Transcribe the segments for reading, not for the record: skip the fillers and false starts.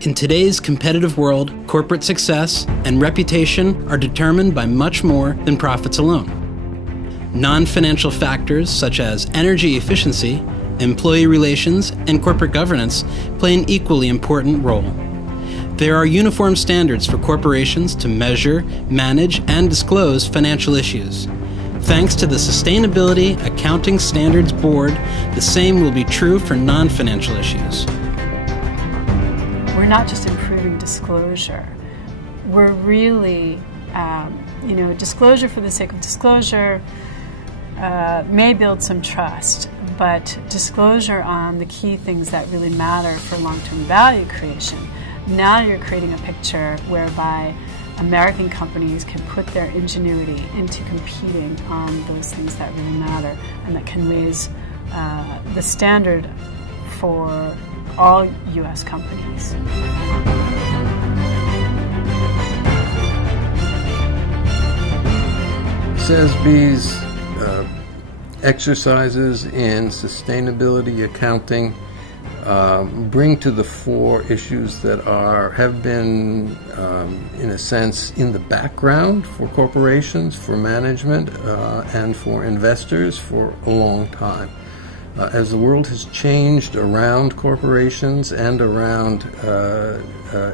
In today's competitive world, corporate success and reputation are determined by much more than profits alone. Non-financial factors such as energy efficiency, employee relations, and corporate governance play an equally important role. There are uniform standards for corporations to measure, manage, and disclose financial issues. Thanks to the Sustainability Accounting Standards Board, the same will be true for non-financial issues. We're not just improving disclosure. We're really, disclosure for the sake of disclosure may build some trust, but disclosure on the key things that really matter for long-term value creation. Now you're creating a picture whereby American companies can put their ingenuity into competing on those things that really matter and that can raise the standard for all U.S. companies. SASB's exercises in sustainability accounting bring to the fore issues that have been, in a sense, in the background for corporations, for management, and for investors for a long time. As the world has changed around corporations and around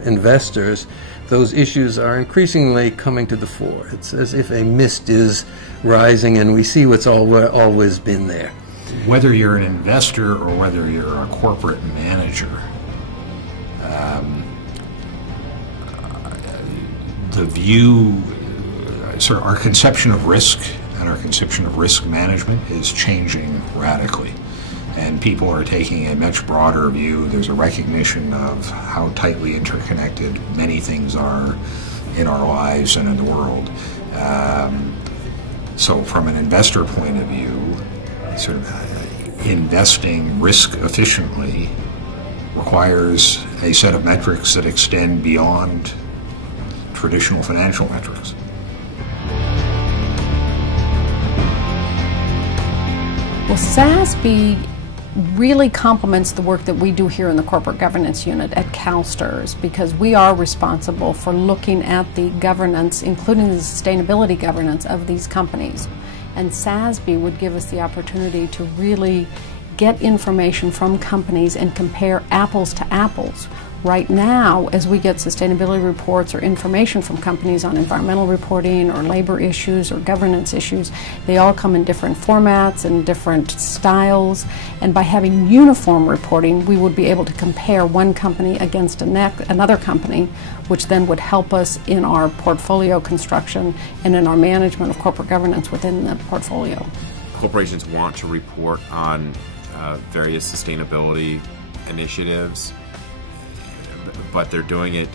investors, those issues are increasingly coming to the fore. It's as if a mist is rising and we see what's always been there. Whether you're an investor or whether you're a corporate manager, the view, sort of our conception of risk and our conception of risk management is changing radically. And people are taking a much broader view. There's a recognition of how tightly interconnected many things are in our lives and in the world. So from an investor point of view, sort of investing risk efficiently requires a set of metrics that extend beyond traditional financial metrics. Well, SASB really complements the work that we do here in the Corporate Governance Unit at CalSTRS, because we are responsible for looking at the governance, including the sustainability governance of these companies. And SASB would give us the opportunity to really get information from companies and compare apples to apples. Right now, as we get sustainability reports or information from companies on environmental reporting or labor issues or governance issues, they all come in different formats and different styles. And by having uniform reporting, we would be able to compare one company against another company, which then would help us in our portfolio construction and in our management of corporate governance within the portfolio. Corporations want to report on various sustainability initiatives, but they're doing it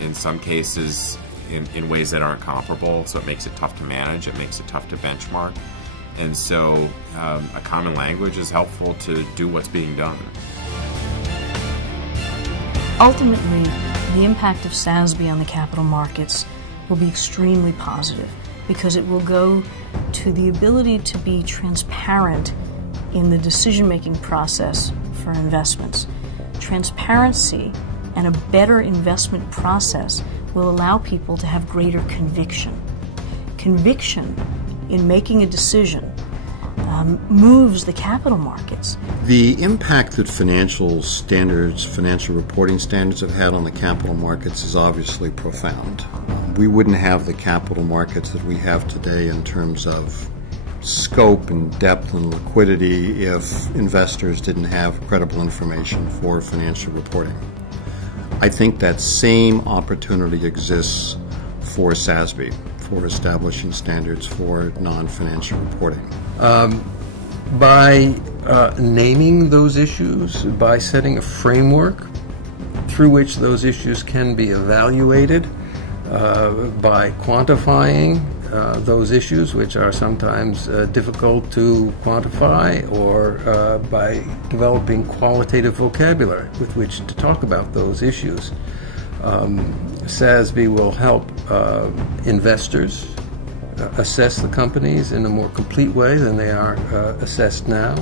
in some cases in ways that aren't comparable, so it makes it tough to manage, it makes it tough to benchmark. And so a common language is helpful to do what's being done. Ultimately, the impact of SASB on the capital markets will be extremely positive because it will go to the ability to be transparent in the decision-making process for investments. Transparency and a better investment process will allow people to have greater conviction. Conviction in making a decision moves the capital markets. The impact that financial standards, financial reporting standards have had on the capital markets is obviously profound. We wouldn't have the capital markets that we have today in terms of scope and depth and liquidity if investors didn't have credible information for financial reporting. I think that same opportunity exists for SASB, for establishing standards for non-financial reporting. By naming those issues, by setting a framework through which those issues can be evaluated, by quantifying those issues, which are sometimes difficult to quantify, or by developing qualitative vocabulary with which to talk about those issues. SASB will help investors assess the companies in a more complete way than they are assessed now.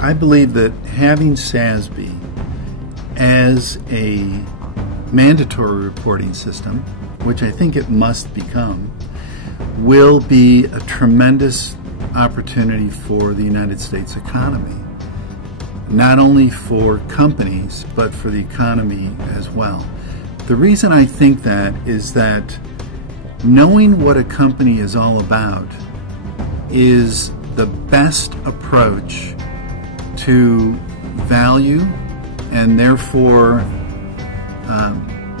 I believe that having SASB as a mandatory reporting system, which I think it must become, will be a tremendous opportunity for the United States economy. Not only for companies, but for the economy as well. The reason I think that is that knowing what a company is all about is the best approach to value and therefore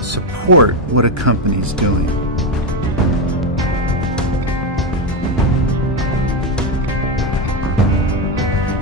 support what a company's doing.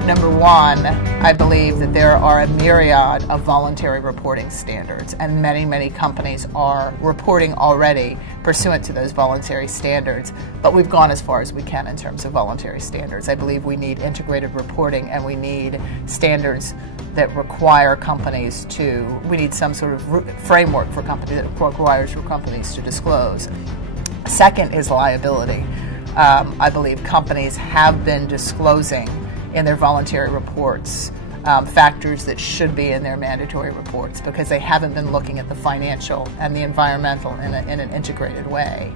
Number one, I believe that there are a myriad of voluntary reporting standards, and many, many companies are reporting already pursuant to those voluntary standards, but we've gone as far as we can in terms of voluntary standards. I believe we need integrated reporting, and we need standards that require companies to, we need some sort of framework for companies that requires for companies to disclose. Second is liability. I believe companies have been disclosing in their voluntary reports factors that should be in their mandatory reports because they haven't been looking at the financial and the environmental in an integrated way.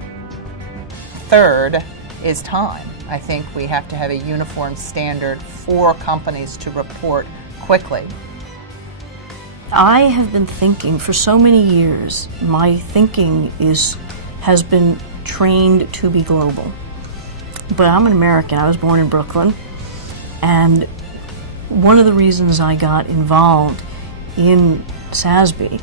Third is time. I think we have to have a uniform standard for companies to report quickly. I have been thinking for so many years, my thinking has been trained to be global. But I'm an American. I was born in Brooklyn. And one of the reasons I got involved in SASB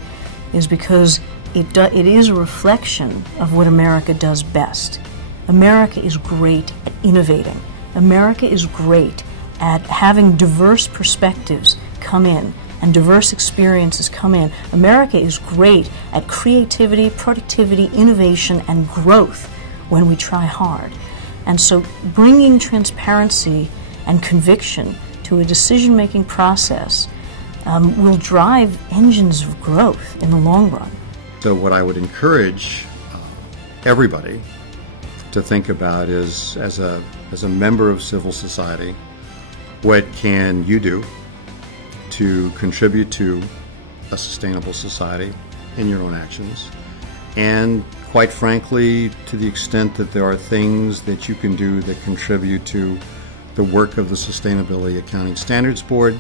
is because it is a reflection of what America does best. America is great at innovating. America is great at having diverse perspectives come in and diverse experiences come in. America is great at creativity, productivity, innovation, and growth when we try hard. And so bringing transparency and conviction to a decision-making process will drive engines of growth in the long run. So what I would encourage everybody to think about is, as a member of civil society, what can you do to contribute to a sustainable society in your own actions? And quite frankly, to the extent that there are things that you can do that contribute to the work of the Sustainability Accounting Standards Board,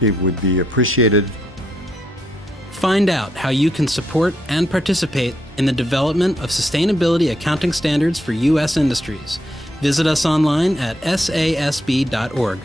it would be appreciated. Find out how you can support and participate in the development of sustainability accounting standards for U.S. industries. Visit us online at sasb.org.